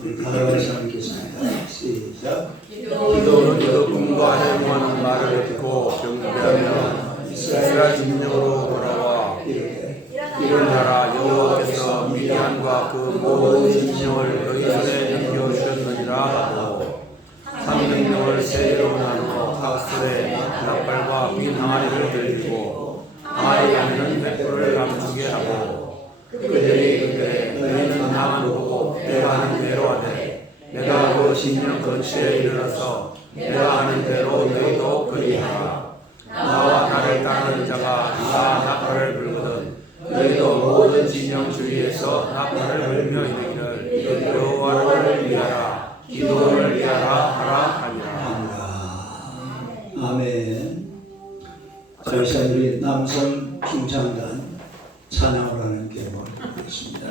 우리 받아가서 읽겠습니다. 시작. 기도는 기도꾼과 행동하는 말을 듣고 경배하면 이스라엘 진영으로 돌아와 일어나라. 여호와께서 미디안과 그 모든 진영을 너희 손에 넘겨주셨느니라 하고 300명을 세대로 나누어 하솔에 나팔과 빈 항아리를 들리고 항아리 안에는 횃불을 감추게 하고 그들이 이르되 너희는 나만 보고 내가 하는 대로 하되 내가 그 진영 근처에 이르러서 내가 하는 대로 너희도 그리하라. 나와 나를 따르는 자가 다 나팔을 불거든 너희도 모든 진영 주위에서 나팔을 불며 이르기를 여호와를 위하라 기도를 위하라 하라 하니라. 아멘. 자, 우리 남성 중창단 찬양을 하는 계획을 하겠습니다.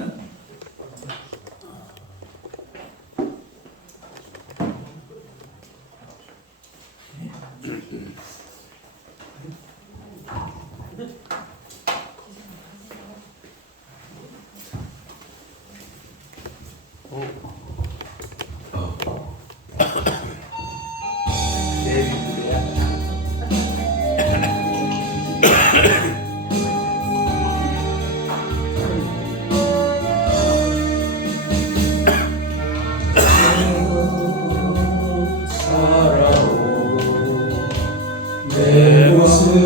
내 모습이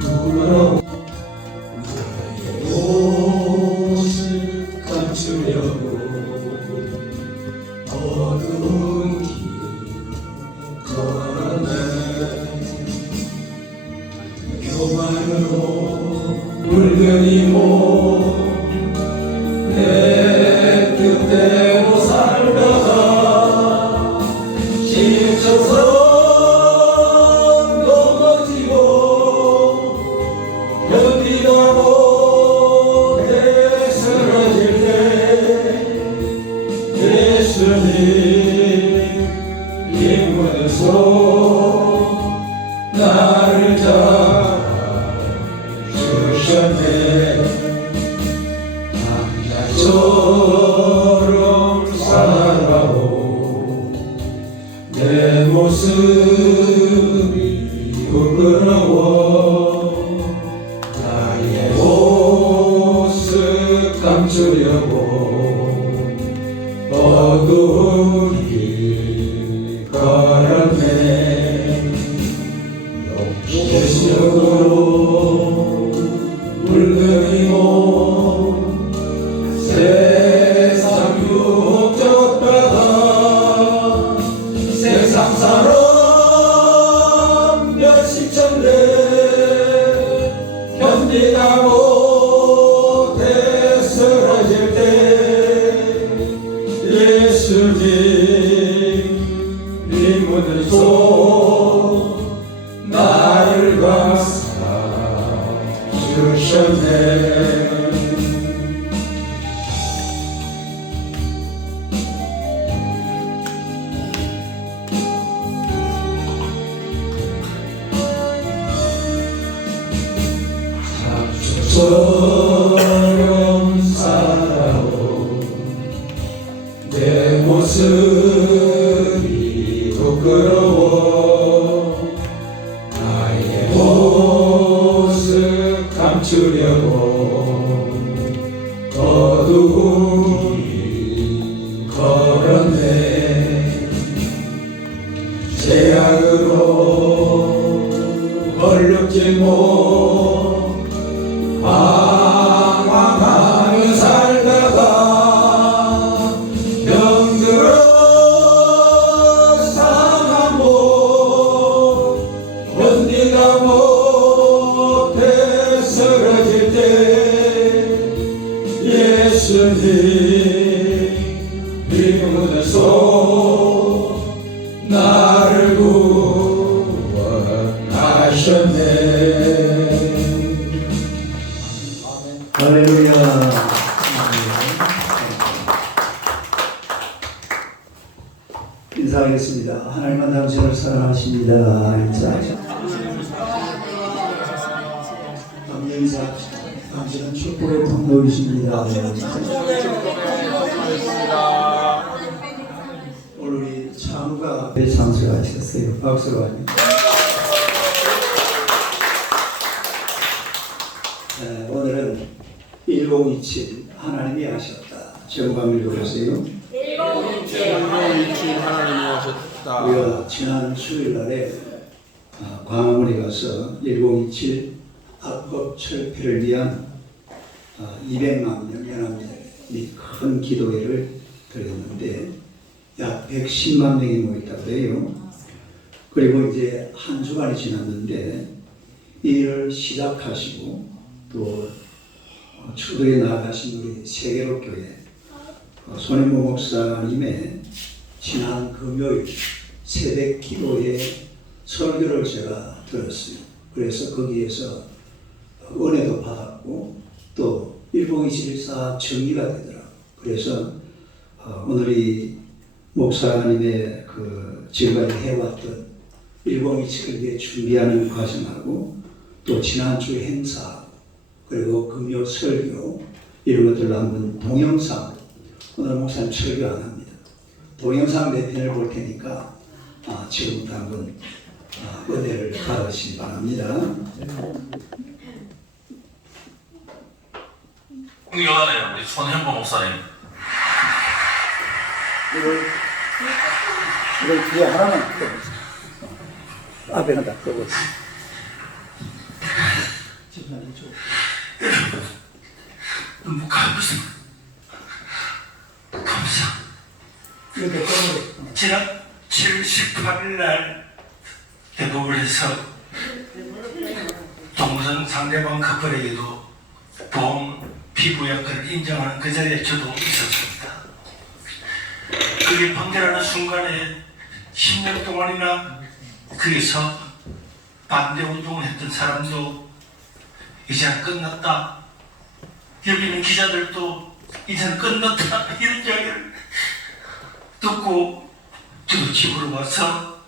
부러워 내 옷을 감추려고 어두운 길 걸었네. 교만으로 물들이고 내 뜻대로 살다가 지쳐서 견디다 못해 쓰러질 때 예수님 이문에서 나를 잡아주셨네. 남자처럼 살아가고 내 모습이 부끄러워 나의 모습 감추려고 어두운 길 걸었네. 욕심으로 물들이고 세상 유혹 쫓다가 세상 사람 몇십천대 견디다 못해 쓰러질 때 예수님 이문에서 나를 감싸주셨네. 저처럼 살아온 내 모습이 부끄러워 나의 모습 감추려고 어두운 길 걸었네. 죄악으로 얼룩진 몸 방황하며 살다가 병들어 상한 몸 견디다 못해 쓰러질 때 예수님 이문에서 나를 구원하셨네. 할렐루야. 인사하겠습니다. 하나님만 당신을 사랑하십니다. 인사하십니다. 인사. 당신은 축복의 통로이십니다. 박수로 하니. 오늘은 1027 하나님이 하셨다. 제목을 읽어보세요. 1027 하나님이 하셨다. 우리가 지난 수요일날에 광화문에 가서 1027 악법 철폐를 위한 200만 명 연합회 큰 기도회를 드렸는데 약 110만 명이 모였다고 해요. 그리고 이제 한 주간이 지났는데 이 일을 시작하시고 또 추도에 나아가신 우리 세계로교회 손혜모 목사님의 지난 금요일 새벽 기도회 설교를 제가 들었어요. 그래서 거기에서 은혜도 받았고 또 1021사 정리가 되더라고요. 그래서 오늘이 목사님의 그 지금까지 해왔던 1027을 위해 준비하는 과정하고 또 지난주 행사 그리고 금요 설교 이런 것들을 한번 동영상 오늘 목사님 설교 안 합니다. 동영상 내편을 볼 테니까 지금부터 한번 은혜를 받으시기 바랍니다. 존경하는 우리 손현보 목사님. 이걸 뒤에 하나만 끄고 앞에는 다 끄고 너무 감사. 지난 7월 18일 날 대법을 해서 동성 상대방 커플에게도 보험 피부 약관을 인정하는 그 자리에 저도 있었습니다. 그게 판결하는 순간에 10년 동안이나 거기서 반대 운동을 했던 사람도 이제는 끝났다. 여기 있는 기자들도 이제는 끝났다. 이런 이야기를 듣고 저도 집으로 와서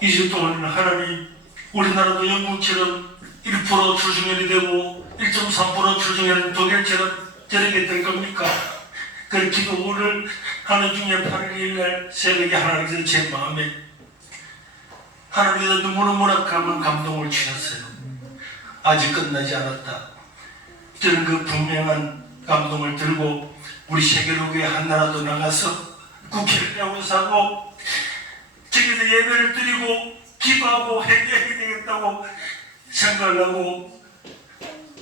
2주 동안 하나님 우리나라도 영국처럼 1% 출생률이 되고 1.3% 출생률은 독일처럼 저렇게 될 겁니까? 그 기도를 하는 중에 8월 2일 날 새벽에 하나님께서 제 마음에 하나님께서 너무너무나 강한 감동을 주셨어요. 아직 끝나지 않았다. 저는 그 분명한 감동을 들고 우리 세계로교회 한나라도 나가서 국회를 야구사고 저기서 예배를 드리고 기도하고 회개해야 되겠다고 생각을 하고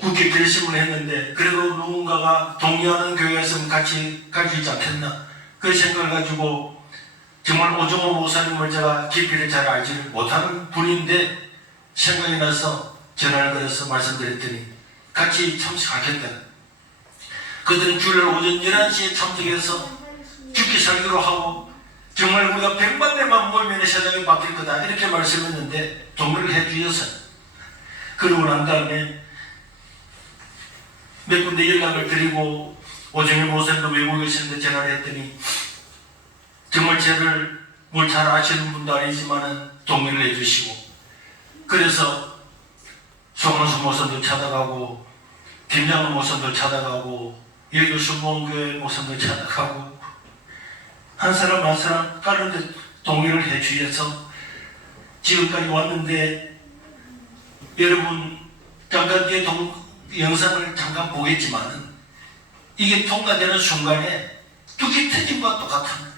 국회 결심을 했는데 그래도 누군가가 동의하는 교회에서 같이 가지지 않겠나 그 생각을 가지고 정말 오정호 목사님을 제가 깊이를 잘 알지를 못하는 분인데 생각이 나서 전화를 걸어서 말씀드렸더니 같이 참석하겠다. 그들은 주일 오전 11시에 참석해서 죽기 살기로 하고 정말 우리가 100만 대만 모이면 세상이 바뀔 거다 이렇게 말씀했는데 동의를 해주셔서 그러고 난 다음에 몇 군데 연락을 드리고 오정일 목사님도 외국에 계시는데 전화를 했더니 정말 저를 뭘 잘 아시는 분도 아니지만은 동의를 해주시고 그래서 송원수 목사님도 찾아가고 김장훈 목사님도 찾아가고 여기 순봉교회 목사님도 찾아가고 한 사람 한 사람 다른데 동의를 해주셔서 지금까지 왔는데 여러분 잠깐 뒤에 영상을 잠깐 보겠지만은 이게 통과되는 순간에 뚝이 터진 것과 똑같은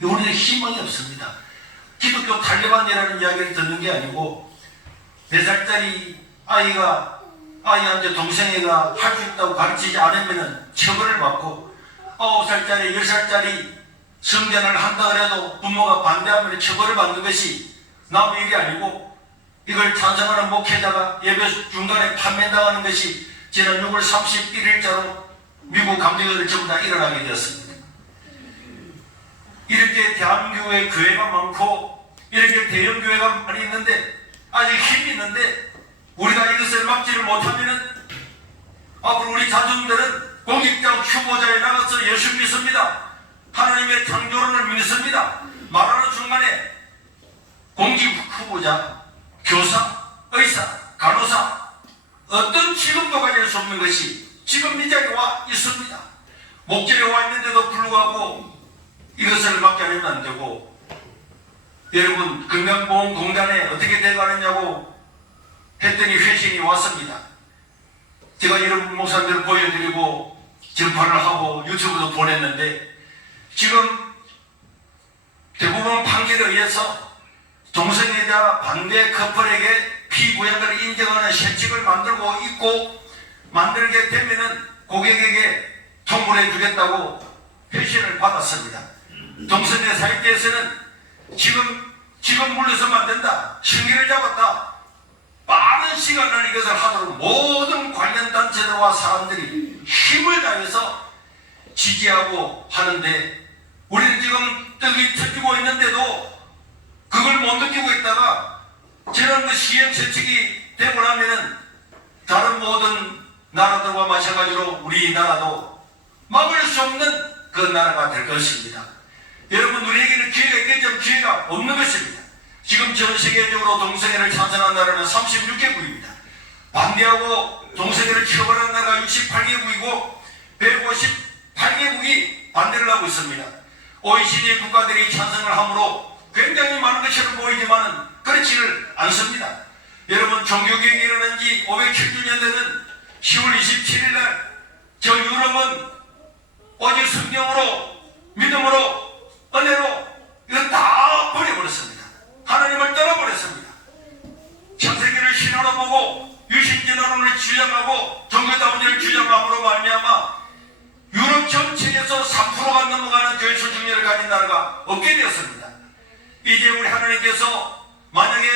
우리는 희망이 없습니다. 기독교 탈레반이라는 이야기를 듣는 게 아니고 4살짜리 아이한테 동생애가 할 수 있다고 가르치지 않으면 처벌을 받고 9살짜리 10살짜리 성전을 한다 그래도 부모가 반대하면 처벌을 받는 것이 남의 일이 아니고 이걸 찬성하는 목회자가 예배 중간에 판매당하는 것이 지난 6월 31일자로 미국 감리교들 전부 다 일어나게 되었습니다. 이렇게 대한민국에 교회가 많고 이렇게 대형 교회가 많이 있는데 아직 힘이 있는데 우리가 이것을 막지를 못하면은 앞으로 우리 자손들은 공직장 후보자에 나가서 예수 믿습니다. 하나님의 창조론을 믿습니다. 말하는 순간에 공직 후보자, 교사, 의사, 간호사 어떤 직업도 가질 수 없는 것이 지금 이 자리에 와 있습니다. 목전에 와 있는데도 불구하고 이것을 막게 하면 안 되고 여러분 건강보험공단에 어떻게 돼가느냐고 했더니 회신이 왔습니다. 제가 여러분 목사님들 보여드리고 전파를 하고 유튜브도 보냈는데 지금 대법원 판결에 의해서 동성애자 반대 커플에게 피부양을 인정하는 세칙을 만들고 있고 만들게 되면은 고객에게 통보해 주겠다고 회신을 받았습니다. 동성애 사이트에서는 지금 물러서면 안 된다. 승기를 잡았다. 빠른 시간 안에 이것을 하도록 모든 관련 단체들과 사람들이 힘을 다해서 지지하고 하는데 우리는 지금 떡이 터지고 있는데도 그걸 못 느끼고 있다가 저런 그 시행세칙이 되고 나면은 다른 모든 나라들과 마찬가지로 우리나라도 막을 수 없는 그 나라가 될 것입니다. 여러분 우리에게는 기회가 있겠지만 기회가 없는 것입니다. 지금 전 세계적으로 동성애를 찬성한 나라는 36개국입니다. 반대하고 동성애를 처벌한 나라가 68개국이고 158개국이 반대를 하고 있습니다. OECD 국가들이 찬성을 하므로 굉장히 많은 것처럼 보이지만 그렇지를 않습니다. 여러분 종교개혁이 일어난 지 570년 되는 10월 27일 날 저 유럽은 오직 성경으로 믿음으로 은혜로 이거 다 버려버렸습니다. 하나님을 떠나버렸습니다. 창세기를 신화로 보고 유신진화론을 주장하고 종교다원을 주장함으로 말미암아 유럽 전체에서 3%가 넘어가는 교회 수준율을 가진 나라가 없게 되었습니다. 이제 우리 하나님께서 만약에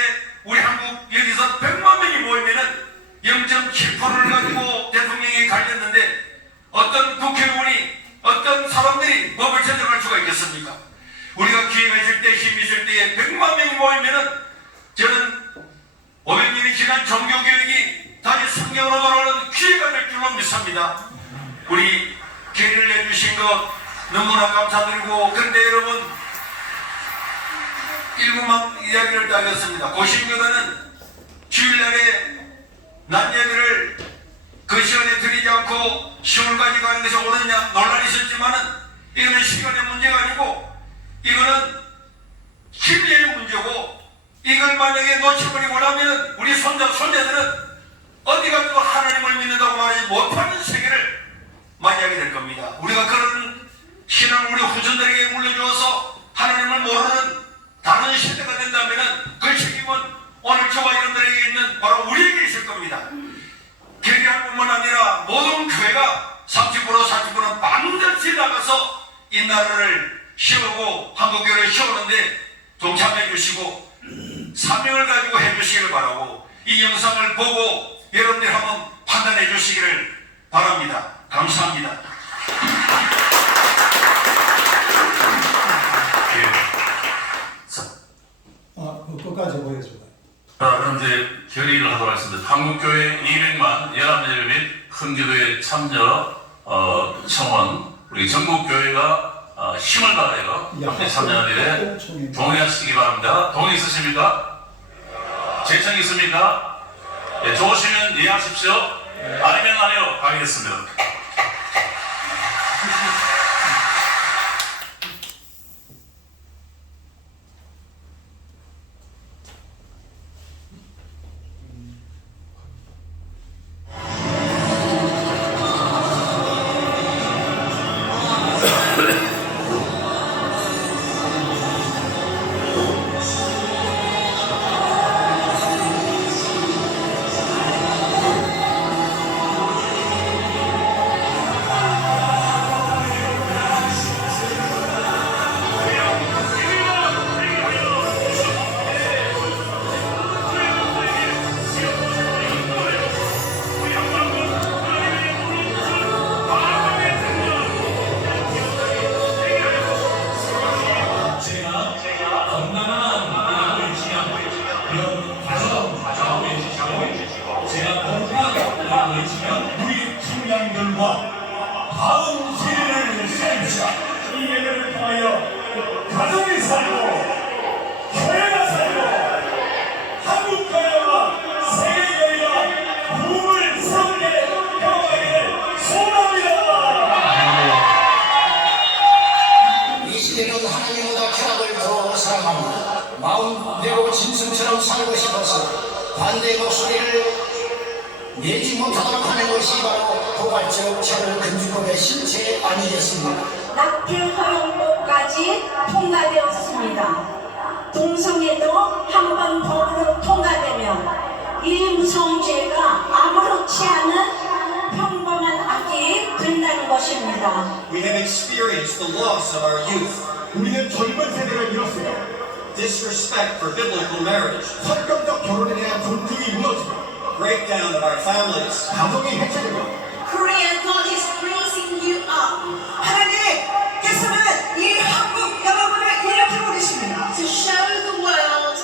우리 한국 여기서 100만 명이 모이면은 0.7%를 가지고 대통령이 갈렸는데 어떤 국회의원이 어떤 사람들이 법을 제정할 수가 있겠습니까? 우리가 기회가 있을 때 힘이 있을 때에 100만 명이 모이면은 저는 500년이 지난 종교교육이 다시 성경으로 돌아오는 기회가 될 줄로 믿습니다. 우리 기회를 내주신 것 너무나 감사드리고 그런데 여러분 일부만 이야기를 따겠습니다. 고심교단은 주일날에 낮 예배를 그 시간에 드리지 않고 10월까지 가는 것이 옳으냐 논란이 있었지만은 이거는 시간의 문제가 아니고 이거는 진리의 문제고 이걸 만약에 놓쳐버리고 나면은 우리 손자 손녀들은 어디 가서 하나님을 믿는다고 말하지 못하는 세계를 맞이하게 될 겁니다. 우리가 그런 신앙을 우리 후손들에게 물려주어서 하나님을 모르는 다른 시대가 된다면은 그 책임은 오늘 저와 여러분들에게 있는 바로 우리에게 있을 겁니다. 교회할 뿐만 아니라 모든 교회가 30% 40%는 반드시 나가서 이 나라를 세우고 한국교회를 세우는데 동참해 주시고 사명을 가지고 해 주시기를 바라고 이 영상을 보고 여러분들이 한번 판단해 주시기를 바랍니다. 감사합니다. 끝까지 보여주고. 그럼 이제 결의를 하도록 하겠습니다. 한국교회 200만 연합예배 및 흥기도의 참여 청원 우리 전국교회가 힘을 다하여 함께 참여하는 일에 동의하시기 바랍니다. 동의 있으십니까? 제청 있습니까? 네, 좋으시면 이해하십시오. 아니면 아니요 가겠습니다. 반대의 목소리를 내지 못하도록 하는 것이 바로 포괄적 차별 금지법의 실체 아니겠습니까? 낙태 허용법까지 통과되었습니다. 동성애도 한번 법으로 통과되면 이 무성죄가 아무렇지 않은 평범한 악이 된다는 것입니다. We have experienced the loss of our youth, 우리는 젊은 세대를 잃었어요. disrespect for biblical marriage, 성경적 결혼에 대한 존중이 무너지고 breakdown of our families, 가정이 해체되고 Korea, God is raising you up 하나님께서는 이 한국 여러분을 일으키고 계십니다. to show the world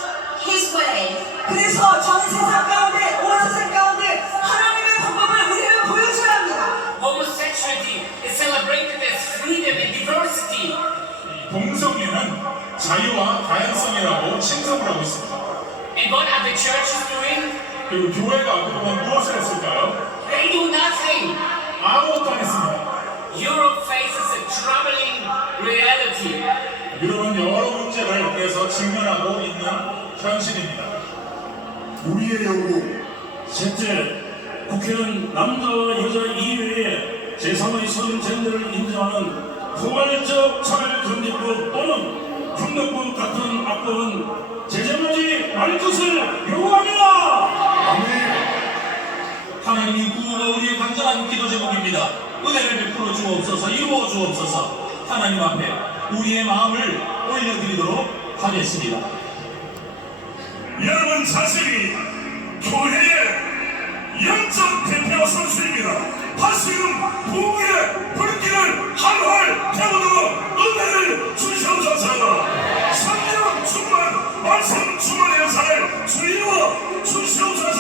His way. 그래서 전 세상 가운데, 온 세상 가운데 하나님의 방법을 우리는 보여줘야 합니다. Homosexuality is celebrated as freedom and diversity. 동성애는 자유와 다양성이라고 칭송을 하고 있습니다. And what are the churches doing? 그리고 교회가 그동안 무엇을 했을까요? They do nothing. 아무것도 안 했습니다. Europe faces a troubling reality. 유럽은 여러 문제를 그래서 직면하고 있는 현실입니다. 우리의 요구 셋째, 국회는 남자와 여자 이외에 제3의 성전들을 인정하는 포괄적 차별금지법 또는 평등법 같은 악법은 제정하지 말 것을 요구합니다. 아멘. 하나님이 구호가 우리의 간절한 기도 제목입니다. 은혜를 베풀어 주옵소서, 이루어 주옵소서. 하나님 앞에 우리의 마음을 올려드리도록 하겠습니다. 여러분 자신이 교회의 영적 대표 선수입니다. 다시금 부흥의 불길을 활활 태우도록 은혜를 주시옵소서. 성령 충만, 말씀 충만의 역사를 주이루어 주시옵소서.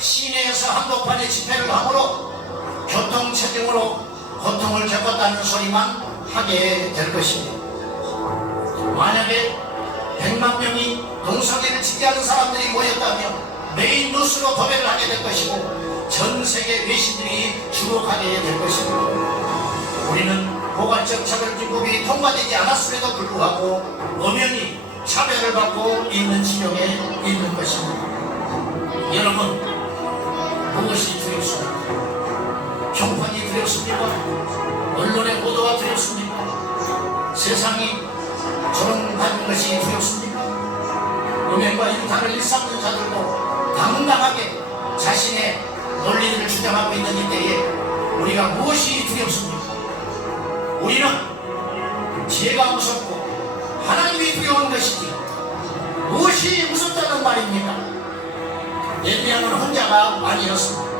시내에서 한복판에 집회를 함으로 교통체증으로 고통을 겪었다는 소리만 하게 될 것입니다. 만약에 100만 명이 동성애를 지지하는 사람들이 모였다면 메인 뉴스로 도배를 하게 될 것이고 전 세계 외신들이 주목하게 될 것입니다. 우리는 포괄적 차별금지법이 통과되지 않았음에도 불구하고 엄연히 차별을 받고 있는 지경에 있는 것입니다. 여러분, 무엇이 두렵습니까? 평판이 두렵습니까? 언론의 보도가 두렵습니까? 세상이 조롱받는 것이 두렵습니까? 음행과 인탄을 일삼는 자들도 당당하게 자신의 논리를 주장하고 있는 이때에 우리가 무엇이 두렵습니까? 우리는 지혜가 무섭고 하나님이 두려운 것이지 무엇이 무섭다는 말입니까? 예비하는 혼자가 아니었습니다.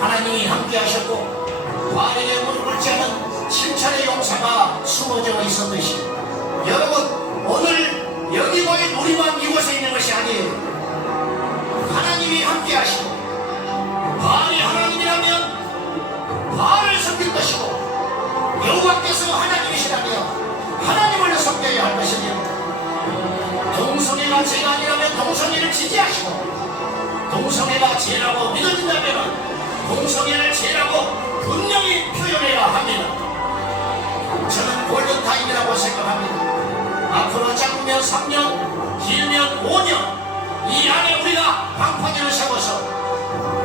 하나님이 함께 하셨고 바알에게 무릎 꿇지 않은 7차례 용사가 숨어져 있었듯이 여러분, 오늘 여기 모인 우리만 이곳에 있는 것이 아니에요. 하나님이 함께 하시고 바알이 하나님이라면 바알 여호와께서 하나님이시라며 하나님을 섬겨야 할 것입니다. 동성애가 죄가 아니라면 동성애를 지지하시고, 동성애가 죄라고 믿어진다면 동성애를 죄라고 분명히 표현해야 합니다. 저는 골든타임이라고 생각합니다. 앞으로 짧으면 3년, 길면 5년, 이 안에 우리가 방파제를 세워서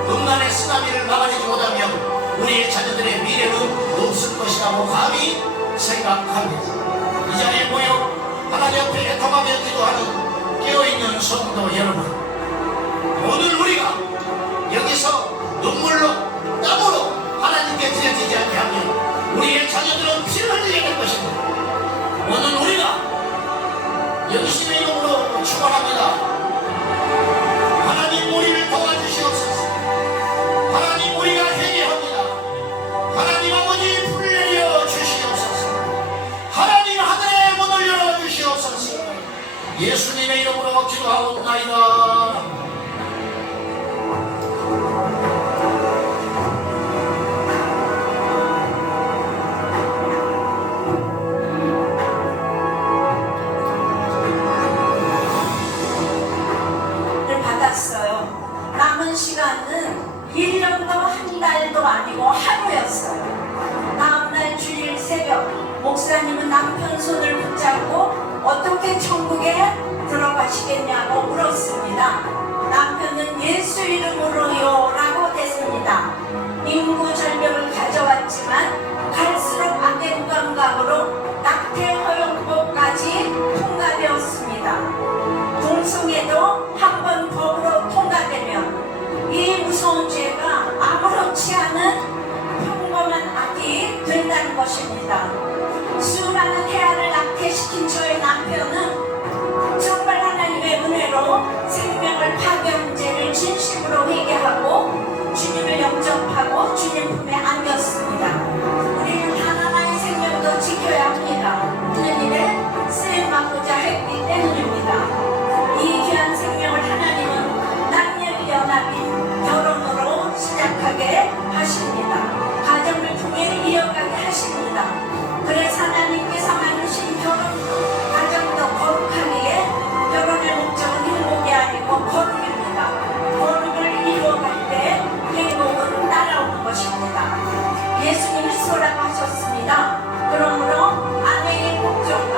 음란의 쓰나미를 막아내지 못하면 우리의 자녀들의 미래는 없을 것이라고 감히 생각합니다. 이 자리에 모여 하나님 앞에 애통하며 기도하는 깨어있는 성도 여러분, 오늘 우리가 여기서 눈물로 땀으로 하나님께 드려지지 않게 하면 우리의 자녀들은 피를 흘리게 될 것입니다. 오늘 우리가 예수님의 이름으로 축원합니다. 하나님 우리를 도와주시옵소서. 하나님 우리가 회개합니다. 하나님 아버지 불을 내려 주시옵소서. 하나님 하늘의 문을 열어주시옵소서. 예수님의 이름으로 기도하옵나이다. 받았어요. 남은 시간은 1년도 한 달도 아니고 하루였어요. 다음날 주일 새벽 목사님은 남편 손을 붙잡고 어떻게 천국에 들어가시겠냐고 물었습니다. 남편은 예수 이름으로요 라고 됐습니다. 인구 절벽을 가져왔지만 갈수록 악의 감각으로 낙태 허용법까지 통과되었습니다. 동성애도 한번 법으로 통과되면 이 무서운 죄가 아무렇지 않은 평범한 악이 된다는 것입니다. 수많은 태아를 낙태시킨 저의 남편은 정말 하나님의 은혜로 생명을 파괴한 죄를 진심으로 회개하고 주님을 영접하고 주님 품에 안겼습니다. 우리는 단 하나의 생명도 지켜야 합니다. 하나님의 쓰임받고자 했기 때문입니다. 이 귀한 생명을 하나님은 남녀 연합인 결혼으로 시작하게 하십니다. 가정을 통해 이어가게 하십니다. 그래서 하나님께서 만드신 결혼 가정도 거룩하기에 결혼의 목적은 행복이 아니고 거룩입니다. 거룩을 이루어갈 때 행복은 따라오는 것입니다. 예수님이 소라고 하셨습니다. 그러므로 아내의 복종과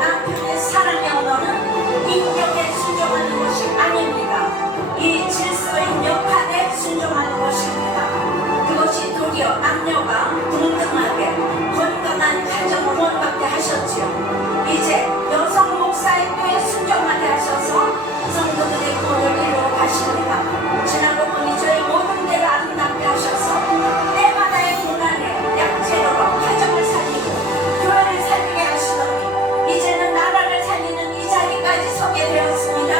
남편의 사랑의 언어는 인격에 순종하는 것이 아닙니다. 이 질서인 역할에 순종하는 것입니다. 그것이 도리어 남녀가 동등하게 건강한 가정을 원받게 하셨지요. 이제 여성 목사의 꾀에 순종하게 하셔서 성도들의 구원을 이루어 가십니다. 지나고 보니 저희 모든 데를 아름답게 하셔서 때마다의 고난에 약재로 가정을 살리고 교회를 살리게 하시더니 이제는 나라를 살리는 이 자리까지 서게 되었습니다.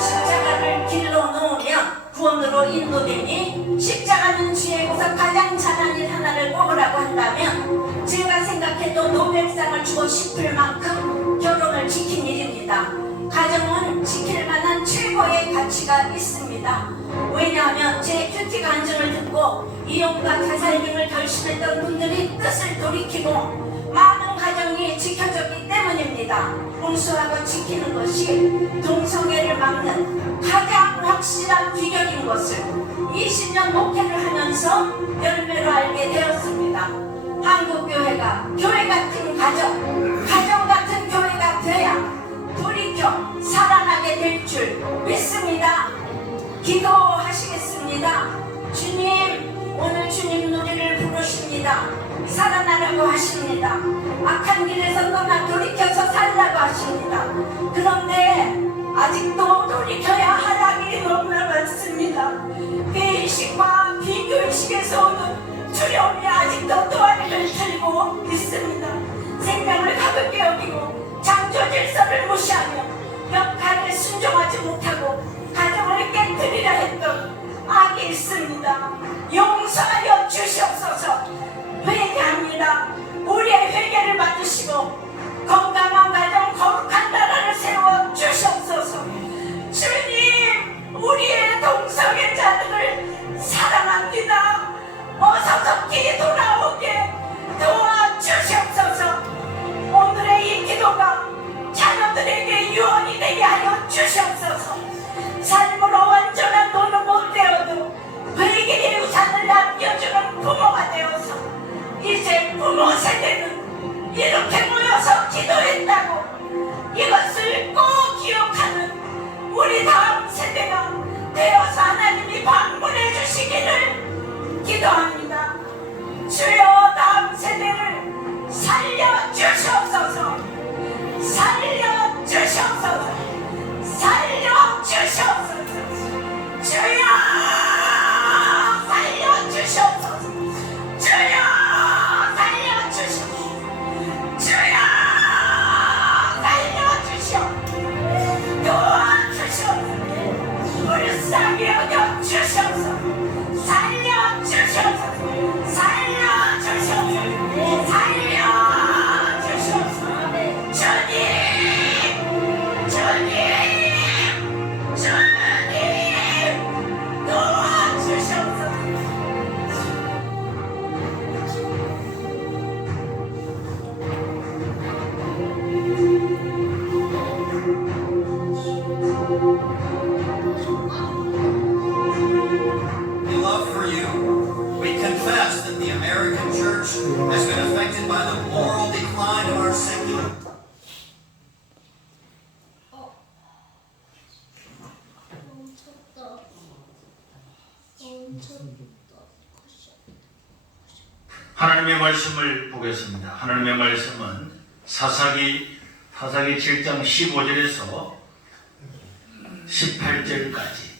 십자가를 길로 놓으면 구원으로 인도되니 십자가는 주에게서 가장 잘한 일 하나를 뽑으라고 한다면 제가 생각해도 노벨상을 주고 싶을 만큼 결혼을 지킨 일입니다. 가정은 지킬 만한 최고의 가치가 있습니다. 왜냐하면 제 큐티 간증을 듣고 이혼과 자살행을 결심했던 분들이 뜻을 돌이키고 많은 가정이 지켜졌기 때문입니다. 홍수하고 지키는 것이 동성애를 막는 가장 확실한 비결인 것을 20년 목회를 하면서 열매로 알게 되었습니다. 한국교회가 교회 같은 가정 같은 교회가 돼야 돌이켜 살아나게 될 줄 믿습니다. 기도하시겠습니다. 주님, 오늘 주님 노래를 부르십니다. 살아나라고 하십니다. 악한 길에서 떠나 돌이켜서 살라고 하십니다. 그런데 아직도 돌이켜야 할 악이 너무나 많습니다. 배의식과 비교의식에서 오는 두려움이 아직도 또아리를 들고 있습니다. 생명을 가볍게 여기고 창조 질서를 무시하며 역할에 순종하지 못하고 가정을 깨뜨리려 했던 악이 있습니다. 용서하여 주시옵소서. 회개합니다. 우리의 회개를 받으시고 건강한 가정, 거룩한 나라를 세워 주시옵소서. 주님, 우리의 동성애자들을 사랑합니다. 어서 속히 돌아오게 도와주시옵소서. 이렇게 모여서 기도했다고 이것을 꼭 기억하는 우리 다음 세대가 되어서 하나님이 방문해 주시기를 기도합니다. 주여 다음 세대를 살려주시옵소서. 살려주시옵소서. 살려주시옵소서. 주여 살려주시옵소서. 주여 살려주시옵소서. 주여 살려주시옵소서. 도와주시옵소서. 우리 싸게 여겨 주시옵소서. 살려주시옵소서. 살려주시옵소서. 살려주시옵소서. 주님 주님 주님 도와주시옵소서. In love for you, we confess that the American church has been affected by the moral decline of our secular. 하나님의 말씀을 보겠습니다. 하나님의 말씀은 사사기 7장 15절에서 18절까지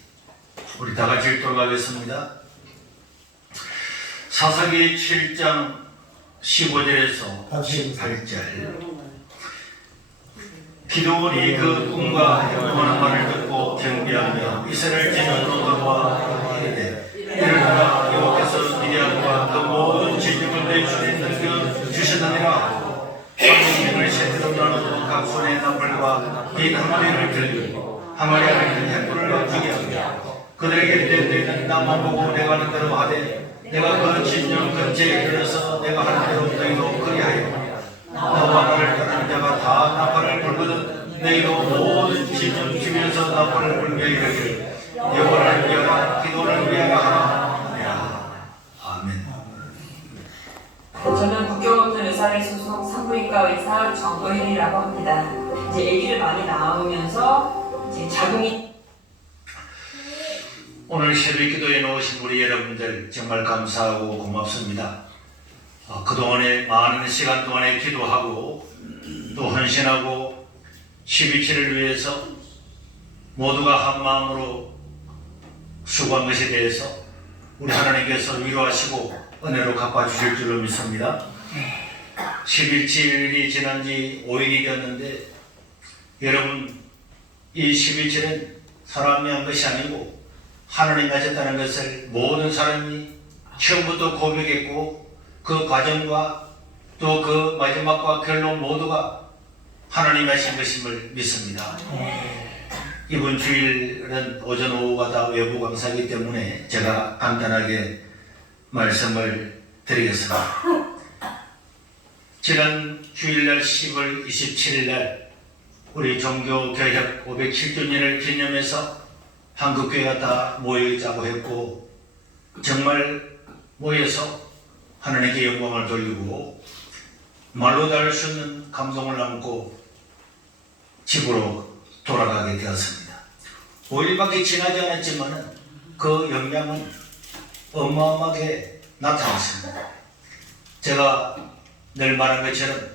우리 다 같이 읽어가겠습니다. 사사기 7장 15절에서 18절. 기드온이 그 꿈과 여호와의 말을 듣고 경배하며 이스라엘 지존노다와 이르되 일어나라 여호와께서 미디안과 그 모든 진영을 내 손에 넘겨주시느니라 하고 성령을 세트로 나누고 각 손에 나팔과 빈 항아리를 들고 항아리를 햇불을 던지게 하며 그들에게 이르되 나만 보고 내가 하는 대로 하되 내가 그 진영 근처에 이르러서 내가 하는 대로 너희도 그리하여 나와 나를 따르는 자가 다 나팔을 불거든 너희도 모든 진영 집에서 나팔을 불며 이르기를 여호와를 위하라 기도를 위하라 하라. 아멘. 저는 국경없는 의사회 소속 산부인과 의사 정의이라고 합니다. 이제 아기를 많이 낳으면서 이제 자궁이 오늘 새벽 기도에 나오신 우리 여러분들 정말 감사하고 고맙습니다. 그동안에 많은 시간 동안에 기도하고 또 헌신하고 12.7을 위해서 모두가 한 마음으로 수고한 것에 대해서 우리 하나님께서 위로하시고 은혜로 갚아주실 줄로 믿습니다. 11.7이 지난 지 5일이 되었는데 여러분 이 11.7은 사람이 한 것이 아니고 하나님이 하셨다는 것을 모든 사람이 처음부터 고백했고 그 과정과 또 그 마지막과 결론 모두가 하나님이 하신 것임을 믿습니다. 이번 주일은 오전 오후가 다 외부 강사이기 때문에 제가 간단하게 말씀을 드리겠습니다. 지난 주일날 10월 27일날 우리 종교개혁 507주년을 기념해서 한국교회가 다 모이자고 했고 정말 모여서 하나님께 영광을 돌리고 말로 닿을 수 없는 감동을 안고 집으로 돌아가게 되었습니다. 5일밖에 지나지 않았지만 그 영향은 어마어마하게 나타났습니다. 제가 늘 말한 것처럼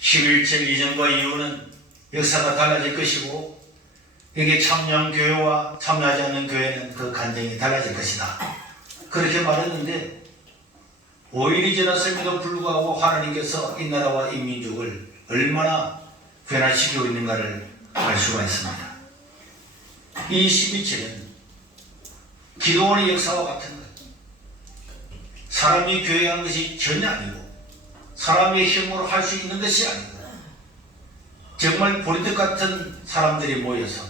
11.7 이전과 이후는 역사가 달라질 것이고 여기 참여한 교회와 참여하지 않는 교회는 그 간증이 달라질 것이다. 그렇게 말했는데 5일이 지났음에도 불구하고 하나님께서 이 나라와 이 민족을 얼마나 변화시키고 있는가를 알 수가 있습니다. 이 12.7은 기도원의 역사와 같은 것. 사람이 교회한 것이 전혀 아니고 사람의 힘으로 할 수 있는 것이 아니고 정말 보리떡 같은 사람들이 모여서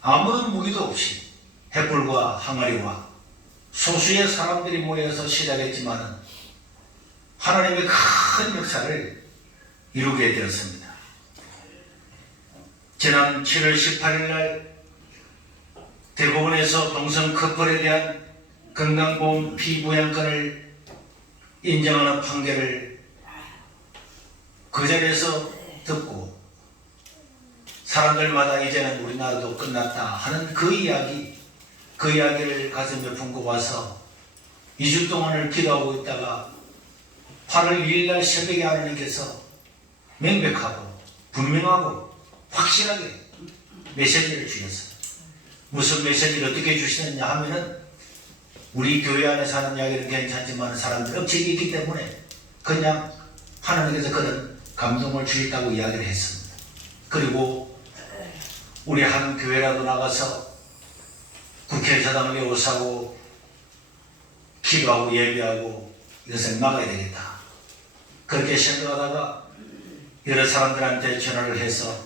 아무런 무기도 없이 횃불과 항아리와 소수의 사람들이 모여서 시작했지만 하나님의 큰 역사를 이루게 되었습니다. 지난 7월 18일 날 대법원에서 동성 커플에 대한 건강보험 피부양권을 인정하는 판결을 그 자리에서 듣고 사람들마다 이제는 우리나라도 끝났다 하는 그 이야기를 가슴에 품고 와서 2주 동안을 기도하고 있다가 8월 2일날 새벽에 하나님께서 명백하고 분명하고 확실하게 메시지를 주셨어요. 무슨 메시지를 어떻게 주시느냐 하면은 우리 교회 안에 사는 이야기는 괜찮지만 사람들 억측이 있기 때문에 그냥 하나님께서 그런 감동을 주셨다고 이야기를 했습니다. 그리고 우리 한 교회라도 나가서 국회의사당을 오사고 기도하고 예배하고 이것을 막아야 되겠다. 그렇게 생각하다가 여러 사람들한테 전화를 해서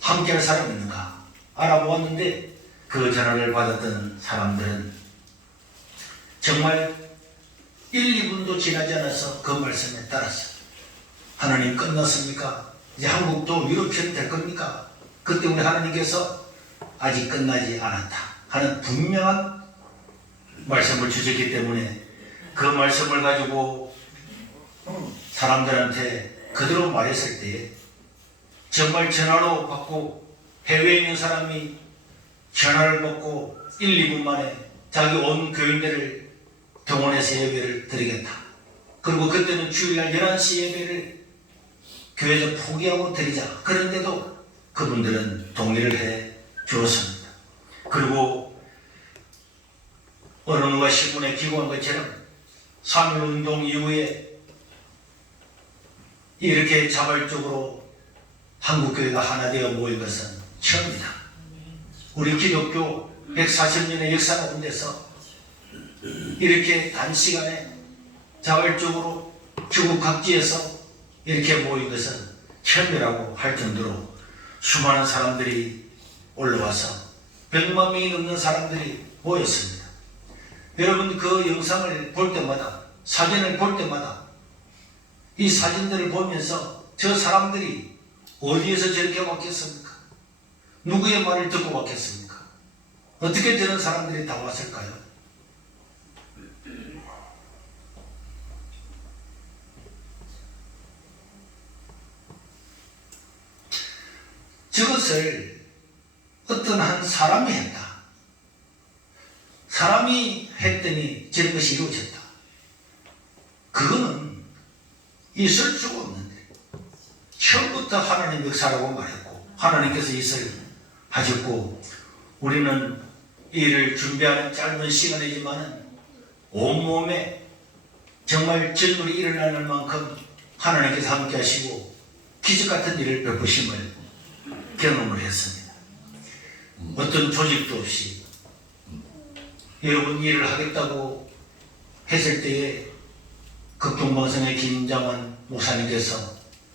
함께할 사람이 있는가 알아보았는데 그 전화를 받았던 사람들은 정말 1, 2분도 지나지 않아서 그 말씀에 따랐어요. 하나님 끝났습니까? 이제 한국도 유럽처럼 될 겁니까? 그때 우리 하나님께서 아직 끝나지 않았다 하는 분명한 말씀을 주셨기 때문에 그 말씀을 가지고 사람들한테 그대로 말했을 때에 정말 전화로 받고 해외에 있는 사람이 전화를 받고 1, 2분 만에 자기 온 교인들을 동원해서 예배를 드리겠다. 그리고 그때는 주일날 11시 예배를 교회에서 포기하고 드리자. 그런데도 그분들은 동의를 해 주었습니다. 그리고 어느 누가 신문에 기고한 것처럼 3.1운동 이후에 이렇게 자발적으로 한국교회가 하나 되어 모인 것은 처음이다. 우리 기독교 140년의 역사 가운데서 이렇게 단시간에 자발적으로 중국 각지에서 이렇게 모인 것은 처음이라고 할 정도로 수많은 사람들이 올라와서 100만 명이 넘는 사람들이 모였습니다. 여러분 그 영상을 볼 때마다 사진을 볼 때마다 이 사진들을 보면서 저 사람들이 어디에서 저렇게 왔겠습니까? 누구의 말을 듣고 왔겠습니까? 어떻게 저런 사람들이 다 왔을까요? 저것을 어떤 한 사람이 했다. 사람이 했더니 저런 것이 이루어졌다. 그거는 있을 수가 없는데 처음부터 하나님 역사라고 말했고 하나님께서 이것을 하셨고 우리는 이 일을 준비하는 짧은 시간이지만 온몸에 정말 전율이 일어나는 만큼 하나님께서 함께 하시고 기적같은 일을 베푸심을 경험을 했습니다. 어떤 조직도 없이 여러분 일을 하겠다고 했을 때에 극동방송의 김장원 목사님께서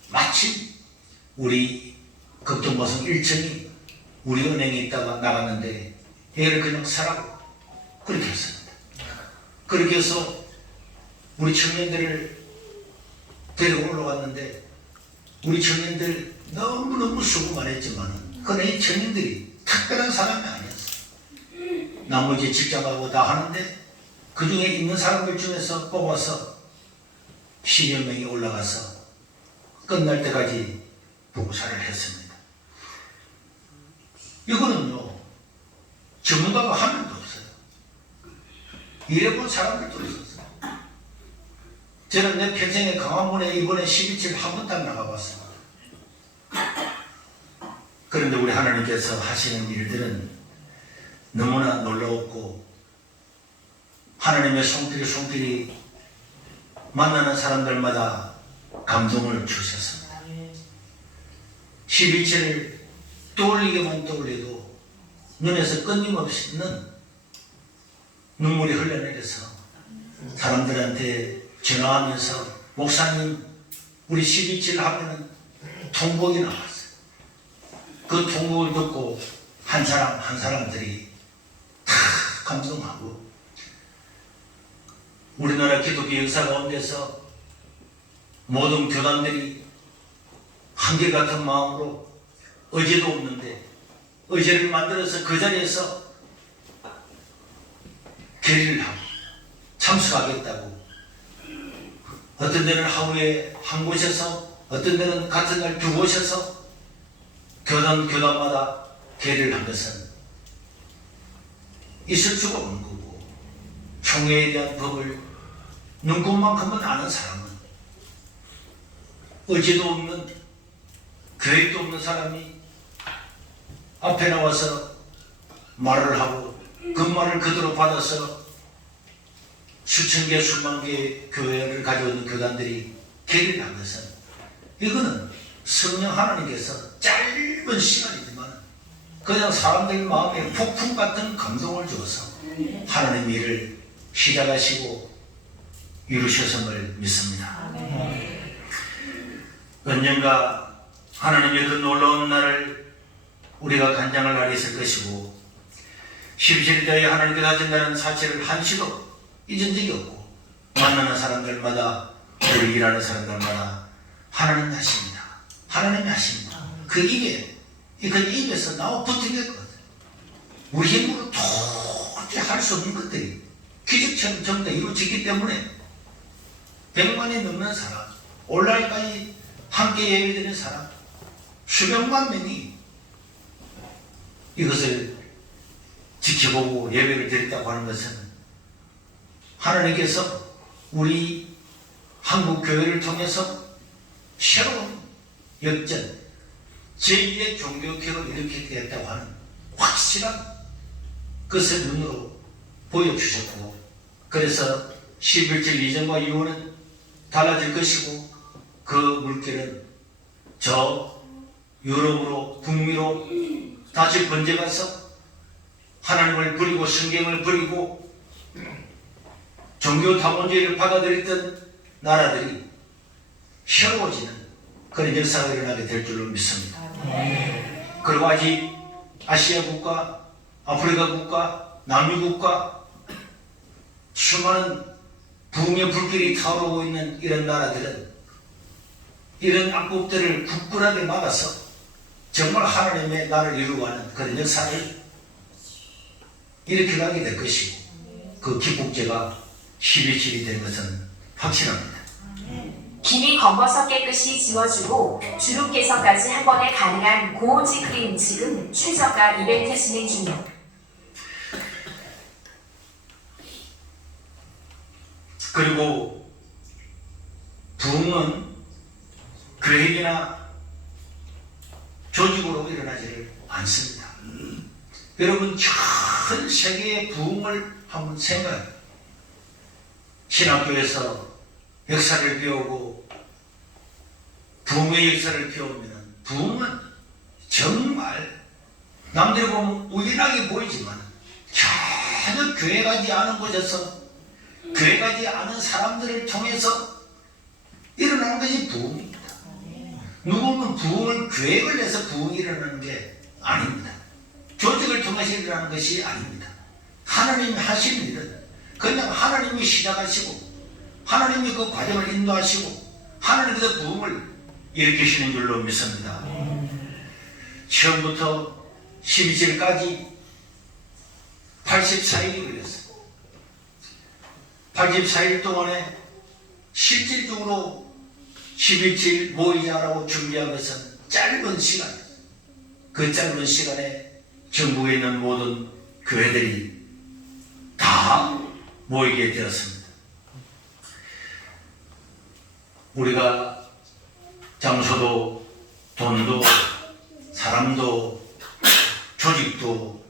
마침 우리 극동방송 1층이 우리 은행에 있다가 나갔는데 얘를 그냥 사라고 그렇게 했습니다. 그렇게 해서 우리 청년들을 데리고 올라갔는데 우리 청년들 너무너무 수고만 했지만 그러나 이 청년들이 특별한 사람이 아니었어요. 나머지 직장하고 다 하는데 그 중에 있는 사람들 중에서 뽑아서 10여 명이 올라가서 끝날 때까지 봉사를 했습니다. 이거는요 전문가가 한 명도 없어요. 일해본 사람들도 없었어요. 저는 내 평생에 강화문에 이번에 12칠 한 번도 안 나가봤어요. 그런데 우리 하나님께서 하시는 일들은 너무나 놀라웠고 하나님의 손길이 만나는 사람들마다 감동을 주셨습니다. 12절을 떠올리기만 떠올려도 눈에서 끊임없이는 눈물이 흘러내려서 사람들한테 전화하면서 목사님 우리 12절 하면은 통곡이 나왔어요. 그 통곡을 듣고 한 사람 한 사람들이 다 감동하고 우리나라 기독교 역사 가운데서 모든 교단들이 한결같은 마음으로 의제도 없는데 의제를 만들어서 그 자리에서 결의를 하고 참석하겠다고 어떤 데는 하루에 한 곳에서 어떤 데는 같은 날 두 오셔서 교단마다 개를 한 것은 있을 수가 없는 거고, 총회에 대한 법을 눈꽃만큼은 아는 사람은 의지도 없는, 계획도 없는 사람이 앞에 나와서 말을 하고 그 말을 그대로 받아서 수천 개, 수만 개의 교회를 가지고 있는 교단들이 개를 한 것은, 이거는 성령 하나님께서 짧은 시간이지만 그냥 사람들 마음에 폭풍 같은 감동을 주어서 하나님 일을 시작하시고 이루셨음을 믿습니다. 언젠가 하나님의 그 놀라운 날을 우리가 간장을 날이 있을 것이고, 11절에 하나님께서 하신다는 사실을 한시도 잊은 적이 없고, 만나는 사람들마다, 우리 일하는 사람들마다 하나님이 하십니다. 하나님이 하십니다. 그 입에서 나와 붙은 거거든. 우리 힘으로 도저히 할 수 없는 것들이 기적처럼 전부 다 이루어지기 때문에 100만이 넘는 사람, 온라인까지 함께 예배드리는 사람, 수백만 명이 이것을 지켜보고 예배를 드렸다고 하는 것은 하나님께서 우리 한국 교회를 통해서 새로운 역전, 제2의 종교개혁을 일으키겠다고 하는 확실한 것을 눈으로 보여주셨고, 그래서 11절 이전과 이후는 달라질 것이고, 그 물결은 저 유럽으로, 북미로 다시 번져가서 하나님을 부리고 성경을 부리고 종교 다원주의를 받아들였던 나라들이 새로워지는 그런 역사가 일어나게 될 줄로 믿습니다. 그리고 아직 아시아 국가, 아프리카 국가, 남미 국가, 수많은 부흥의 불길이 타오르고 있는 이런 나라들은 이런 악법들을 굳건하게 막아서 정말 하나님의 나라를 이루어가는 그런 역사를 일으켜가게 될 것이고, 그 기폭제가 12.7이 된 것은 확실합니다. 김이 검버섯 깨끗이 지워주고 주름 개선까지 한 번에 가능한 고온지 크림, 지금 최저가 이벤트 진행 중이요. 그리고 부흥은 계획이나 조직으로 일어나지를 않습니다. 여러분, 전 세계의 부흥을 한번 생각해요. 신학교에서 역사를 배우고 부흥의 역사를 배우면 부흥은 정말 남들이 보면 우연하게 보이지만 전혀 교회 가지 않은 곳에서 교회 가지 않은 사람들을 통해서 일어나는 것이 부흥입니다. 누구는 부흥을 계획을 내서 부흥이 일어나는 게 아닙니다. 조직을 통해서 일어나는 것이 아닙니다. 하나님이 하시는 일은 그냥 하나님이 시작하시고 하나님이 그 과정을 인도하시고 하나님께서 부흥을 일으키시는 줄로 믿습니다. 처음부터 12절까지 84일이 걸렸어요. 84일 동안에 실질적으로 11일 모이자라고 준비한 것은 짧은 시간, 그 짧은 시간에 전국에 있는 모든 교회들이 다 모이게 되었습니다. 우리가 장소도 돈도 사람도 조직도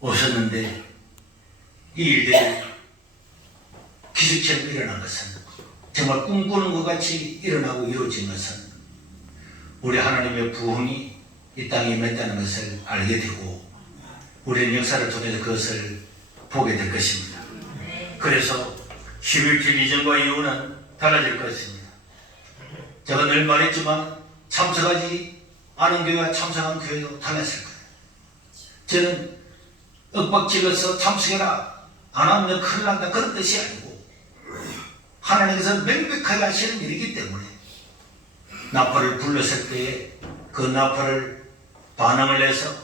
없었는데 이 일들이 기적처럼 일어난 것은, 정말 꿈꾸는 것 같이 일어나고 이루어진 것은 우리 하나님의 부흥이 이 땅에 임했다는 것을 알게 되고 우리는 역사를 통해서 그것을 보게 될 것입니다. 그래서 11일 이전과 이후는 달라질 것입니다. 제가 늘 말했지만 참석하지 않은 교회와 참석한 교회도 달랐을 거예요. 저는 윽박질러서 참석해라, 안 하면 큰일 난다, 그런 뜻이 아니고 하나님께서 명백하게 하시는 일이기 때문에 나팔을 불렀을 때에 그 나팔을 반응을 내서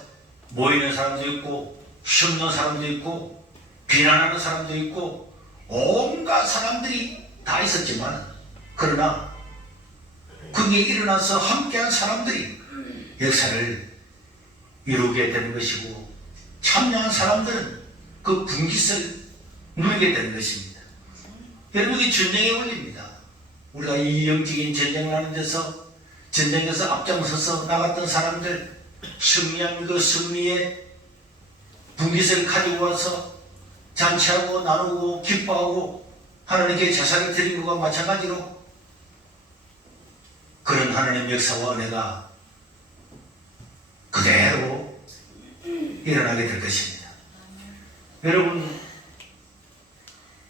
모이는 사람도 있고 숨는 사람도 있고 비난하는 사람도 있고 온갖 사람들이 다 있었지만, 그러나 그게 일어나서 함께한 사람들이 역사를 이루게 되는 것이고, 참여한 사람들은 그 분깃을 누리게 되는 것입니다. 여러분, 이게 전쟁의 원리입니다. 우리가 이 영적인 전쟁을 하는 데서, 전쟁에서 앞장서서 나갔던 사람들, 승리한 그 승리의 분깃을 가지고 와서 잔치하고 나누고 기뻐하고 하나님께 제사를 드린 것과 마찬가지로 그런 하나님의 역사와 은혜가 그대로 일어나게 될 것입니다.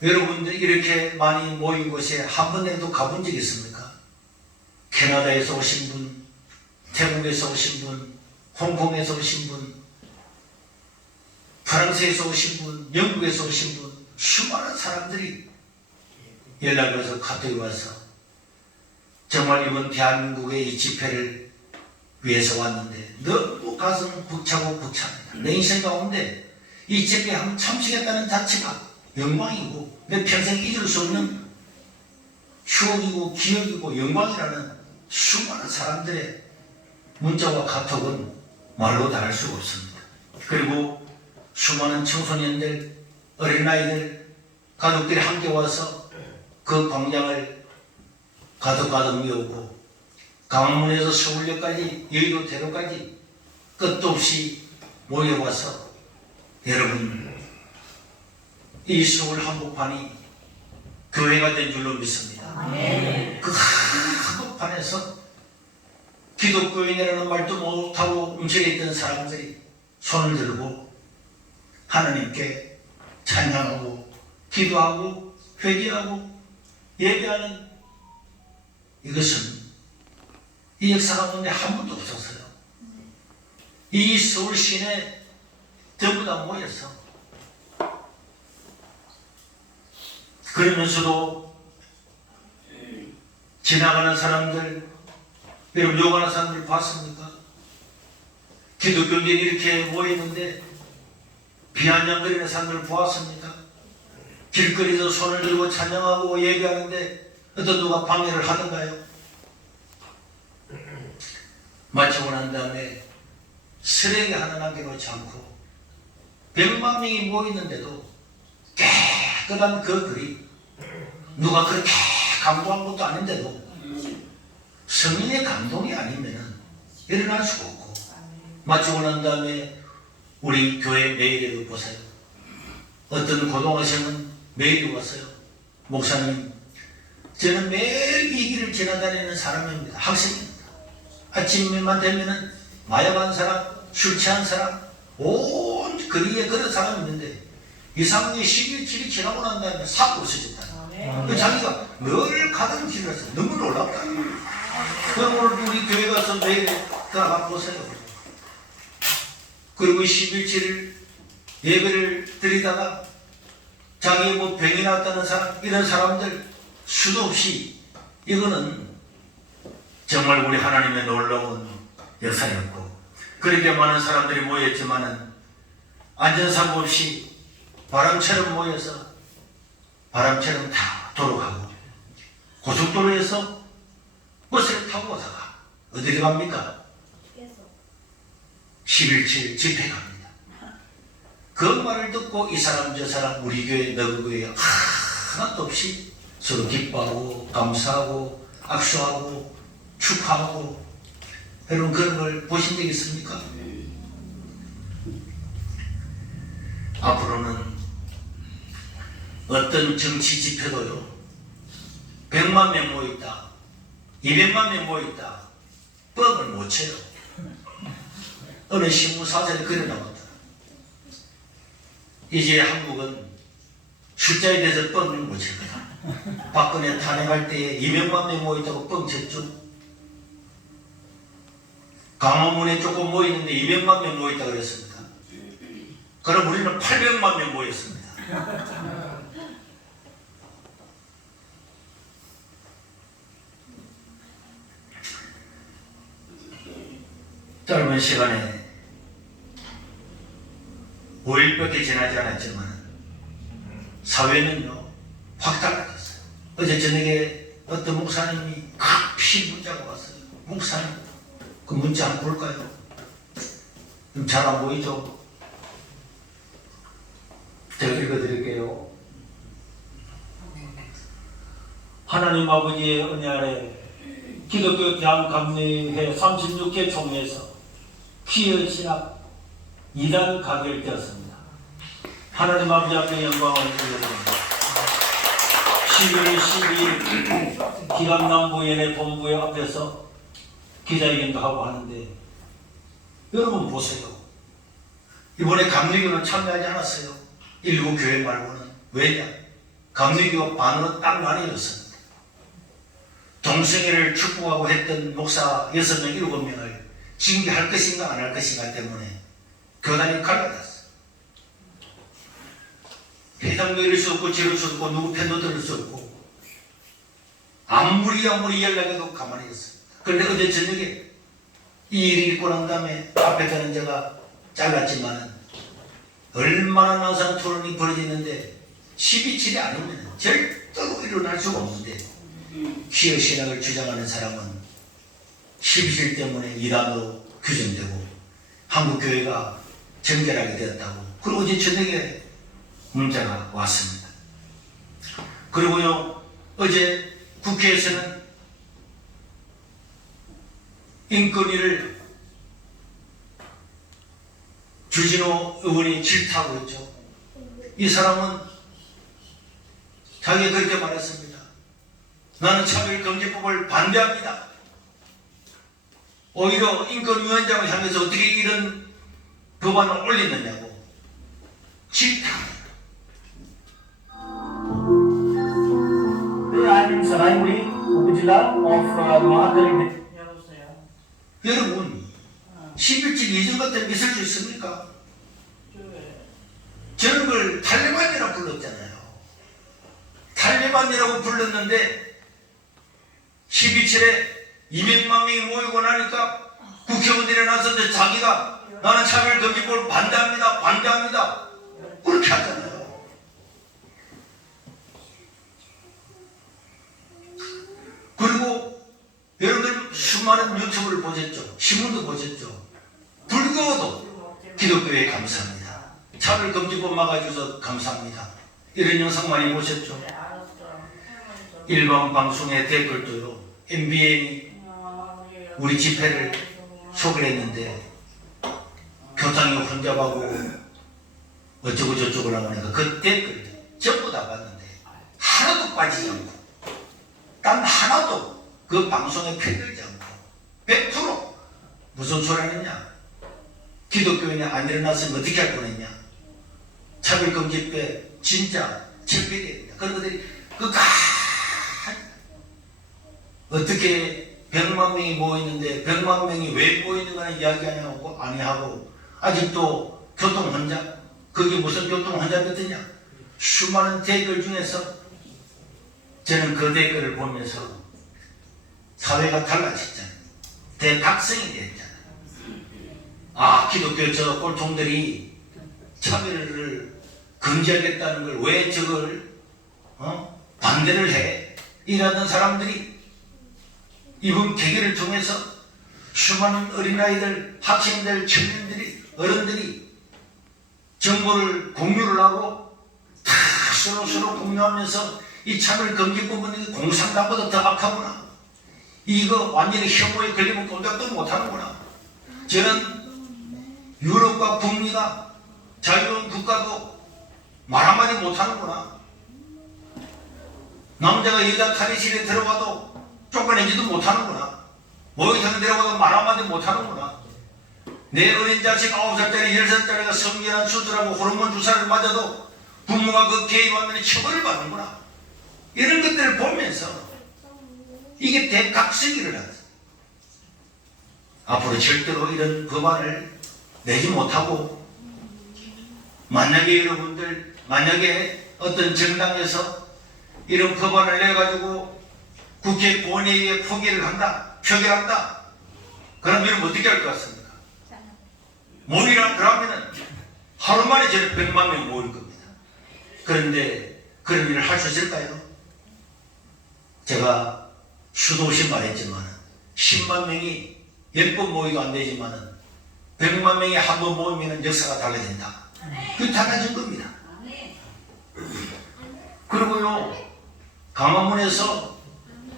여러분들 이렇게 많이 모인 곳에 한 번에도 가본 적 있습니까? 캐나다에서 오신 분, 태국에서 오신 분, 홍콩에서 오신 분, 프랑스에서 오신 분, 영국에서 오신 분, 수많은 사람들이 연락을 해서 카톡에 와서 정말 이번 대한민국의 이 집회를 위해서 왔는데 너무 가슴 벅차고 벅찹니다. 내 인생 가운데 이 집회에 한번 참석했다는 자체가 영광이고 내 평생 잊을 수 없는 추억이고 기억이고 영광이라는 수많은 사람들의 문자와 카톡은 말로 다 할 수가 없습니다. 그리고 수많은 청소년들, 어린아이들, 가족들이 함께 와서 그 광장을 가득가득 메우고 강원문에서 서울역까지 여의도대로까지 끝도 없이 모여와서 여러분, 이 서울 한복판이 교회가 된 줄로 믿습니다. 그 한복판에서 기독교인이라는 말도 못하고 움츠려있던 사람들이 손을 들고 하나님께 찬양하고 기도하고 회개하고 예배하는 이것은 이 역사 가운데 한 번도 없었어요. 이 서울 시내 전부 다 모여서 그러면서도 지나가는 사람들, 여러분 욕하는 사람들 봤습니까? 기독교인들이 이렇게 모였는데 비아냥거리는 사람들 보았습니까? 길거리에서 손을 들고 찬양하고 예배하는데 어떤 누가 방해를 하던가요? 마치고 난 다음에 쓰레기 하나 남겨놓지 않고 100만 명이 모이는데도 깨끗한 그 글이 누가 그렇게 감동한 것도 아닌데도 성인의 감동이 아니면 일어날 수가 없고, 마치고 난 다음에 우리 교회 메일에도 보세요. 어떤 고등학생은 메일이 왔어요. 목사님, 저는 매일 이 길을 지나다니는 사람입니다. 학생입니다. 아침만 되면은 마약한 사람, 술 취한 사람, 온 거리에 그런 사람이 있는데 이상하게 11일이 지나고 난 다음에 싹 없어졌다. 그 자기가 늘 가던 길이라서 너무 놀랍다. 그럼 오늘 우리 교회 가서 매일 들어가 보세요. 그리고 11일 예배를 드리다가 자기 뭐 병이 났다는 사람, 이런 사람들 수도 없이, 이거는 정말 우리 하나님의 놀라운 역사였고, 그렇게 많은 사람들이 모였지만은 안전사고 없이 바람처럼 모여서 바람처럼 다 돌아가고, 고속도로에서 버스를 타고 가다가 어디를 갑니까? 11.7 집회 갑니다. 그 말을 듣고 이 사람 저 사람 우리 교회 너그 교회 하나도 없이 서로 기뻐하고 감사하고 악수하고 축하하고, 여러분 그런 걸 보신 적 있습니까? 앞으로는 어떤 정치 집회도요 100만 명 모였다, 200만 명 모였다, 뻥을 못 쳐요. 어느 신문사설에 그래 나왔다. 이제 한국은 숫자에 대해서 뻥을 못 쳤거든. 박근혜 탄핵할 때 200만 명 모였다고 뻥 쳤죠. 강화문에 조금 모이는데 200만 명 모였다 그랬습니다. 그럼 우리는 800만 명 모였습니다. 짧은 시간에 5일밖에 지나지 않았지만 사회는요 확 달라졌어요. 어제 저녁에 어떤 목사님이 급히 문자가 왔어요. 목사님, 그 문자 한번 볼까요? 좀 잘 안 보이죠? 제가 읽어드릴게요. 하나님 아버지의 은혜 아래 기독교 대한감리회 36회 총회에서 퀴어 진학 2단 가결되었습니다. 하나님 아버지 앞에 영광을 돌려드립니다. 12월 12일 기감남부연회 본부의 앞에서 기자회견도 하고 하는데 여러분 보세요. 이번에 감리교는 참여하지 않았어요. 일부 교회 말고는. 왜냐? 감리교가 반으로 딱 나뉘었습니다. 동성애를 축복하고 했던 목사 6명, 7명을 징계할 것인가 안 할 것인가 때문에 교단이 갈라졌어요. 회당도 이럴 수 없고 저럴 수 없고 누구 편도 들을 수 없고 아무리 연락해도 가만히 있었습니다. 그런데 어제 저녁에 이 일이 있고 난 다음에 앞에 가는 제가 잘랐지만은 얼마나 나상 토론이 벌어지는데 12.7이 아니면 절대로 일어날 수가 없는데 퀴어 신학을 주장하는 사람은 12.7 때문에 이단으로 규정되고 한국교회가 정결하게 되었다고. 그리고 어제 저녁에 문자가 왔습니다. 그리고요, 어제 국회에서는 인권위를 주진호 의원이 질타하고 있죠. 이 사람은 자기가 그렇게 말했습니다. 나는 차별금지법을 반대합니다. 오히려 인권위원장을 향해서 어떻게 이런 법안을 올리느냐고 질타합니다. 여러분, 11일 이전 같은 게 있을 수 있습니까? 저는 그걸 탈레반이라고 불렀잖아요. 탈레반이라고 불렀는데 12.7에 200만 명이 모이고 나니까 국회의원들이 나서서 자기가 나는 차별금지법을 반대합니다. 그렇게 하잖아요. 그리고 여러분들 수많은 유튜브를 보셨죠? 신문도 보셨죠? 불교도 기독교에 감사합니다. 차별금지법 막아줘서 감사합니다. 이런 영상 많이 보셨죠? 일반 방송의 댓글도요. MBN이 우리 집회를 소개를 했는데 교탕이 혼잡하고 어쩌고 저쩌고 나오니까 그 댓글 전부 다 봤는데 하나도 빠지지 않고 단 하나도 그 방송에 편들지 않고 100% 무슨 소리 하느냐? 기독교인이 안 일어났으면 어떻게 할 뻔했냐? 차별금지법 진짜 철폐해야 됩니다. 그런 것들이 어떻게 100만 명이 모이는데 100만 명이 왜 모이는가는 이야기하냐고 아니하고 아직도 교통혼잡, 그게 무슨 교통혼잡이었더냐? 수많은 댓글 중에서 저는 그 댓글을 보면서 사회가 달라졌잖아요. 대각성이 됐잖아요. 아, 기독교 저 꼴통들이 차별을 금지하겠다는 걸 왜 저걸 반대를 해? 이러던 사람들이 이번 계기를 통해서 수많은 어린아이들, 학생들, 청년들이, 어른들이 정보를 공유를 하고 다 서로 공유하면서 이 차별금지법은 공산당보다 더 악하구나. 이거 완전히 혐오에 걸리면 꼼짝도 못하는구나. 저는 유럽과 북미가 자유로운 국가도 말 한마디 못하는구나. 남자가 여자 탈의실에 들어가도 쫓아내지도 못하는구나. 목욕탕에 들어가도 말 한마디 못하는구나. 내 어린 자식 9살짜리 10살짜리가 성기한 수술하고 호르몬 주사를 맞아도 부모가 그 개입하면 처벌을 받는구나. 이런 것들을 보면서 이게 대각성이 일어났어요. 앞으로 절대로 이런 법안을 내지 못하고 만약에 어떤 정당에서 이런 법안을 내가지고 국회 본회의에 표결한다. 그럼 이러면 어떻게 할 것 같습니까? 모이라 그러면은 하루 만에 저는 100만 명 모일 겁니다. 그런데 그런 일을 할 수 있을까요? 제가 수도 없이 말했지만 10만 명이 10번 모이도 안 되지만 100만 명이 한 번 모이면 역사가 달라진다. 그게 달라진 겁니다. 그리고요, 강화문에서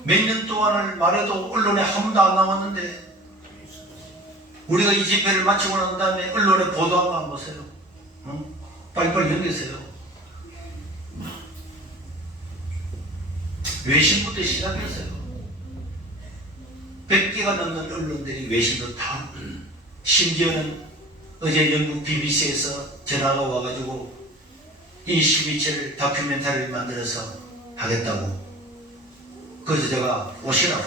몇 년 동안을 말해도 언론에 한 번도 안 나왔는데 우리가 이 집회를 마치고 난 다음에 언론에 보도한 거 안 보세요? 빨리빨리 넘기세요. 외신부터 시작했어요. 100개가 넘는 언론들이 외신도 다, 심지어는 어제 영국 BBC에서 전화가 와가지고 이 12채를 다큐멘터리를 만들어서 하겠다고. 그래서 제가 오시라고.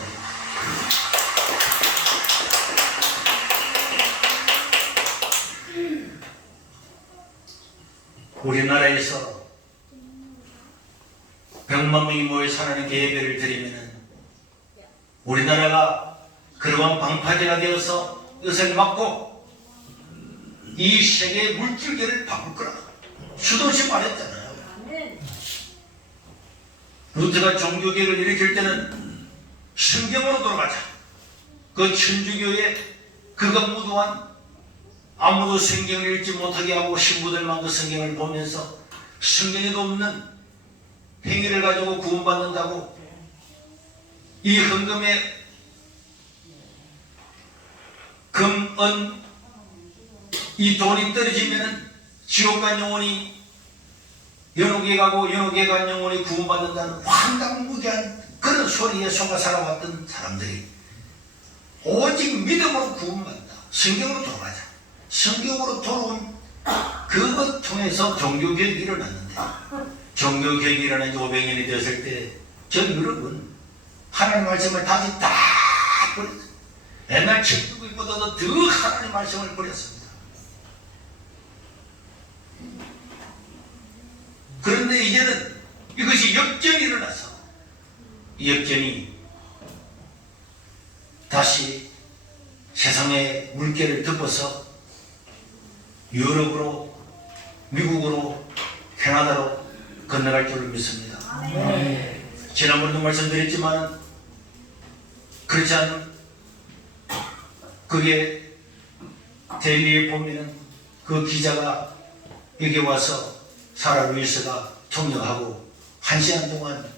우리나라에서 100만 명이 모여 하나님께 예배를 드리면은 우리나라가 그러한 방파제가 되어서 의사를 막고 이 세계의 물질계를 바꿀 거라 수도시 말했잖아요. 루터가 종교개혁을 일으킬 때는 성경으로 돌아가자. 그 천주교의 그가 무도한 아무도 성경을 읽지 못하게 하고 신부들만 그 성경을 보면서 성경에도 없는 행위를 가지고 구원받는다고 이 헌금에 금, 은, 이 돈이 떨어지면은 지옥 간 영혼이 연옥에 가고 연옥에 간 영혼이 구원받는다는 황당무계한 그런 소리에 속아 살아왔던 사람들이 오직 믿음으로 구원받는다. 성경으로 돌아가자. 성경으로 돌아온 그것 통해서 종교개혁이 일어났는데 종교개혁이 일어난 지 500년이 되었을 때 전 여러분 하나님 말씀을 다시 다 버렸어요. 옛날 천주교보다도 더 하나님 말씀을 버렸습니다. 그런데 이제는 이것이 역전이 일어나서 이 역전이 다시 세상의 물결을 덮어서 유럽으로, 미국으로, 캐나다로 건너갈 줄을 믿습니다. 지난번도 말씀드렸지만 그렇지 않은 그게 데일리에 보면은 그 기자가 여기 와서 사라 루이스가 통역하고 1시간 동안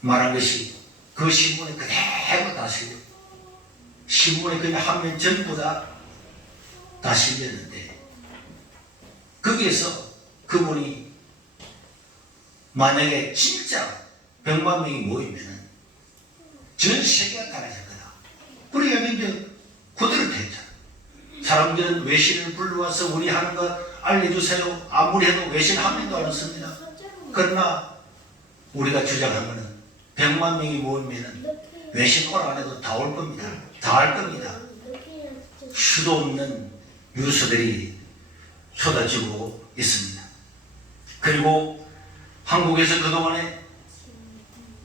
말한 것이 그 신문에 그대로 다 실려. 신문에 그냥 한 면 전부 다 실렸는데 거기에서 그분이 만약에 진짜 100만 명이 모이면은 전 세계가 달라질 거다. 그러니까 이제 그대로 됐잖아. 사람들은 외신을 불러와서 우리 하는 거 알려주세요. 아무리 해도 외신 한 명도 안 왔습니다. 그러나 우리가 주장한 거는 100만 명이 모이면은 외신 오라 안 해도 다 올 겁니다. 다 할 겁니다. 수도 없는 뉴스들이 쏟아지고 있습니다. 그리고 한국에서 그동안에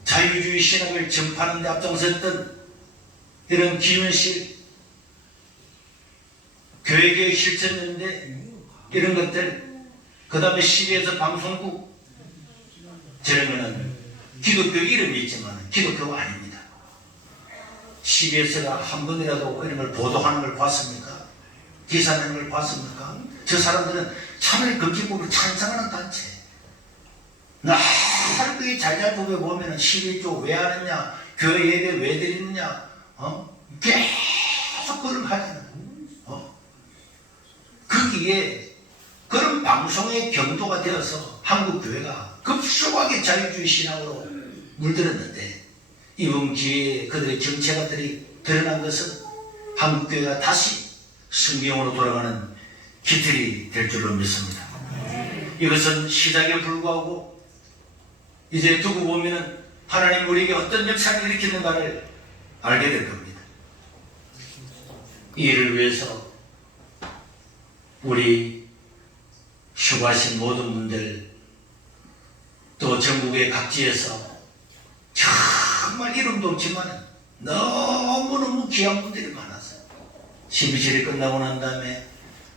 자유주의 신학을 전파하는 데 앞장섰던 이런 기윤실 교회개혁 실천연대 이런 것들, 그 다음에 CBS 방송국, 저런 거는 기독교 이름이 있지만 기독교가 아닙니다. CBS가 한 번이라도 이런 걸 보도하는 걸 봤습니까? 기사내는 걸 봤습니까? 저 사람들은 참여금지법을 찬성하는 단체. 나 하루에 잘잘보게 보면은 11조 왜 하느냐, 교회 예배 왜 드리느냐, 계속 그런 하잖아. 거기에 그런 방송의 경도가 되어서 한국 교회가 급속하게 자유주의 신앙으로 물들었는데 이번 기회에 그들의 정체가들이 드러난 것은 한국 교회가 다시 성경으로 돌아가는 기틀이 될 줄로 믿습니다. 이것은 시작에 불구하고 이제 두고 보면은 하나님 우리에게 어떤 역사를 일으키는가를 알게 될 겁니다. 이 일을 위해서 우리 수고하신 모든 분들 또 전국의 각지에서 정말 이름도 없지만 너무너무 귀한 분들이 많았어요. 12일이 끝나고 난 다음에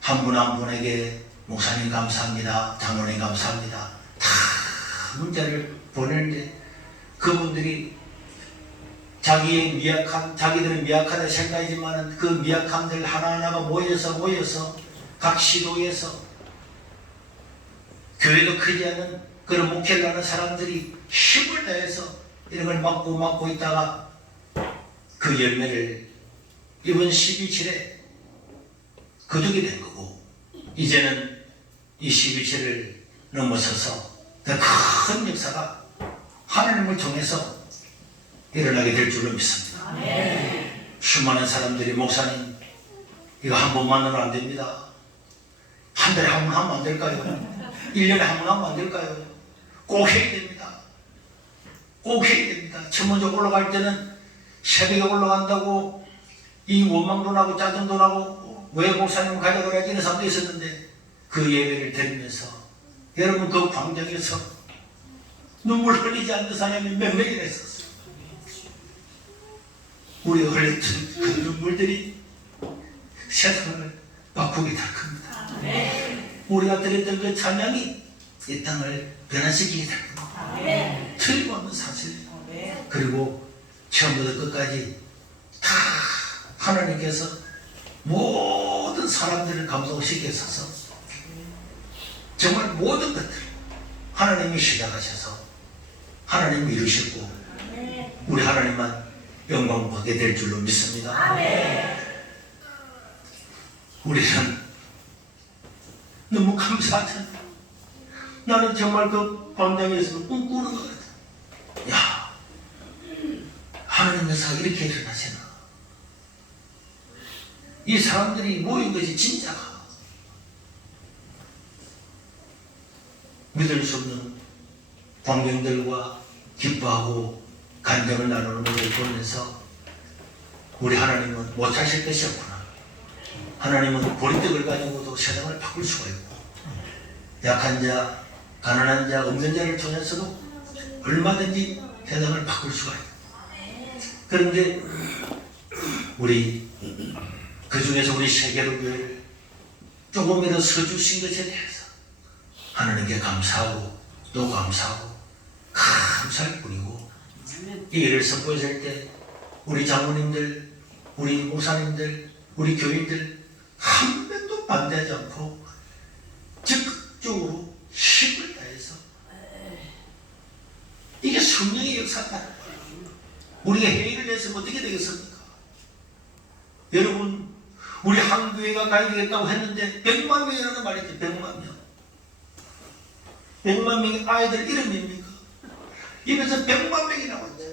한 분 한 분에게 목사님 감사합니다, 장로님 감사합니다 다 문자를 보내는데 그분들이 자기들은 미약하다 생각이지만 그 미약함들 하나하나가 모여서 각 시도에서 교회도 크지 않은 그런 목회를 하는 사람들이 힘을 다해서 이런 걸 막고 있다가 그 열매를 이번 12.7에 거두게 된 거고, 이제는 이 12.7을 넘어서서 더 큰 역사가 하나님을 통해서 일어나게 될 줄로 믿습니다. 수많은 사람들이 목사님 이거 한 번만으로 안 됩니다. 한 달에 한 번 하면 안 될까요? 1년에 한 번 하면 안 될까요? 꼭 해야 됩니다. 꼭 해야 됩니다. 첫 번째 올라갈 때는 새벽에 올라간다고 이 원망도 나고 짜증도 나고 왜 목사님 가져가라지 이런 사람도 있었는데, 그 예배를 드리면서 여러분 그 광장에서 눈물 흘리지 않는 사람이 몇 명이나 있었어요. 우리가 흘렸던 그 눈물들이 세상을 바꾸게 될 겁니다. 우리가 드렸던 그 찬양이 이 땅을 변화시키게 될 겁니다. 틀림없는 사실이에요. 그리고 처음부터 끝까지 다 하나님께서 모든 사람들을 감동시켜서 정말 모든 것들 하나님이 시작하셔서 하나님이 이루셨고 우리 하나님만 영광 받게 될 줄로 믿습니다. 우리는 너무 감사하잖아요. 나는 정말 그 광장에서 꿈꾸는 것 같아요. 야, 하나님 역사가 이렇게 일어나시나. 이 사람들이 모인 것이 진짜가. 믿을 수 없는 광경들과 기뻐하고 간정을 나누는 것을 보면서 우리 하나님은 못하실 것이 없구나. 하나님은 보리떡을 가지고도 세상을 바꿀 수가 있고, 약한 자, 가난한 자, 없는 자를 통해서도 얼마든지 세상을 바꿀 수가 있고, 그런데 우리 그 중에서 우리 세계로 교회를 조금이라도 서주신 것에 대해서 하나님께 감사하고 또 감사하고 감사할 뿐이고, 이 일을 선포했을 때 우리 장로님들, 우리 목사님들, 우리 교인들 한 명도 반대하지 않고 적극적으로 힘을 다해서 이게 성령의 역사다. 우리가 회의를 해서 어떻게 되겠습니까? 여러분, 우리 한 교회가 가야 되겠다고 했는데 100만 명이라는 말이 있죠. 100만 명. 100만 명의 아이들 이름입니까? 입에서 100만 명이 나왔죠.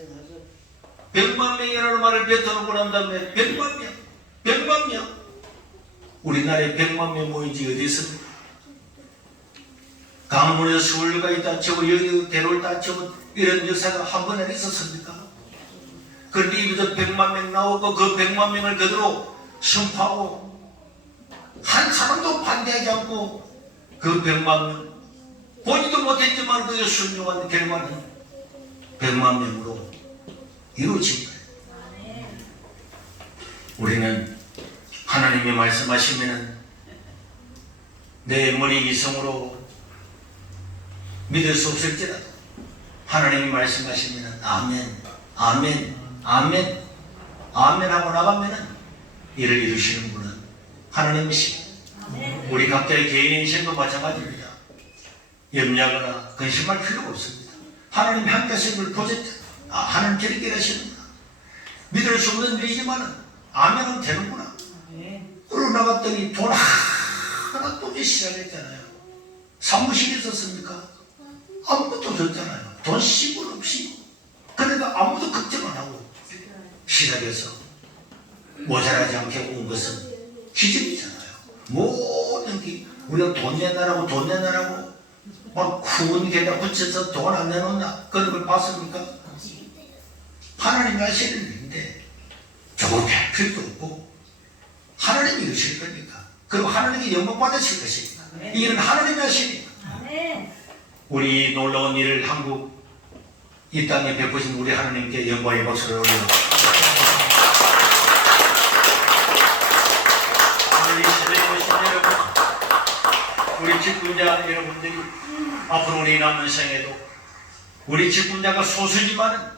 100만 명이라는 말을 뱉어놓고 난 다음에 100만 명, 100만 명. 우리나라에 100만 명 모인 지 어디 있습니까? 강문에서 서울까지 다치고 여기 대로를 다치고 이런 역사가 한 번에 있었습니까? 그런데 입에서 100만 명 나오고 그 100만 명을 그대로 선포하고 한 사람도 반대하지 않고 그 100만 명 보지도 못했지만 그게 순종한 결과는 100만 명으로 이루어진 거예요. 우리는 하나님이 말씀하시면은 내 머리 이성으로 믿을 수 없을지라도 하나님이 말씀하시면은 아멘, 아멘, 아멘, 아멘 하고 나가면은 이를 이루시는 분은 하나님이십니다. 우리 각자의 개인 인생도 마찬가지입니다. 염려하거나 근심할 필요가 없습니다. 하나님이 함께 하시는 걸 보셨죠? 아, 하나님 저렇게 하시는구나. 믿을 수 없는 일이지만은 아멘은 되는구나. 그러고 나갔더니 돈 하나 또 시작했잖아요. 사무실에 있었습니까? 아무것도 없었잖아요. 돈 10원 없이. 그러니까 아무도 걱정 안 하고 시작해서 모자라지 않게 온 것은 기적이잖아요. 모든 게 우리가 돈 내놔라고 돈 내놔라고 막 구운 게다 붙여서 돈 안 내놓나 그런 걸 봤습니까? 하나님이 하시는 일인데 저렇게 할 필요도 없고 하나님이 이루실 거니까, 그리고 하나님이 영광 받으실 것입니다. 이 일은 하나님이 하시니까. 우리 놀라운 일을 한국 이 땅에 베푸신 우리 하나님께 영광의 박수를 올려. 오늘 이 시대에 오신 여러분, 우리 직분자 여러분들이 앞으로 우리 남은 생에도 우리 직분자가 소수지만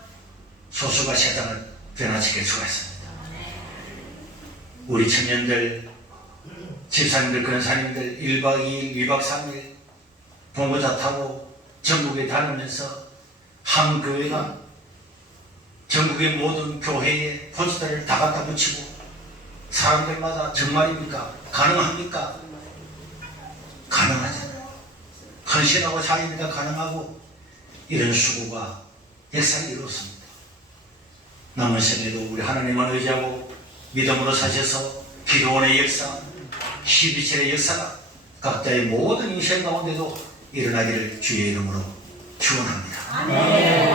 소수가 세상을 변화시킬 수가 있습니다. 우리 청년들, 집사님들, 권사님들 1박 2일, 2박 3일 봉고차 타고 전국에 다니면서 한 교회가 전국의 모든 교회에 포스터를 다 갖다 붙이고 사람들마다 정말입니까? 가능합니까? 가능하잖아요. 헌신하고 자기니까 가능하고 이런 수고가 역사를 이루었습니다. 남은 생에도 우리 하나님만 의지하고 믿음으로 사셔서 기도원의 역사, 12절의 역사가 각자의 모든 인생 가운데도 일어나기를 주의 이름으로 축원합니다. 아멘.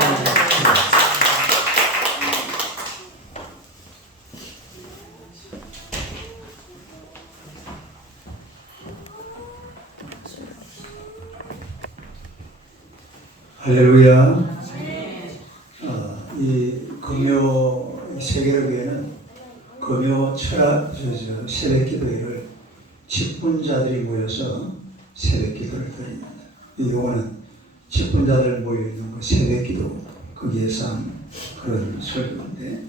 할렐루야. 이 금요 세계교회는 금요 철학 새벽기도회를 직분자들이 모여서 새벽기도를 드립니다. 이거는 직분자들 모여있는 그 새벽기도 거기에서 한 그런 설교인데,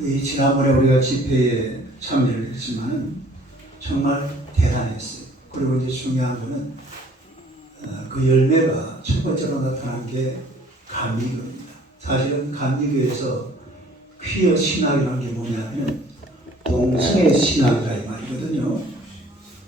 이 지난번에 우리가 집회에 참여를 했지만은 정말 대단했어요. 그리고 이제 중요한 거는 그 열매가 첫 번째로 나타난 게 감리교입니다. 사실은 감리교에서 퀴어 신학이라는 게 뭐냐면 동성애 신학이라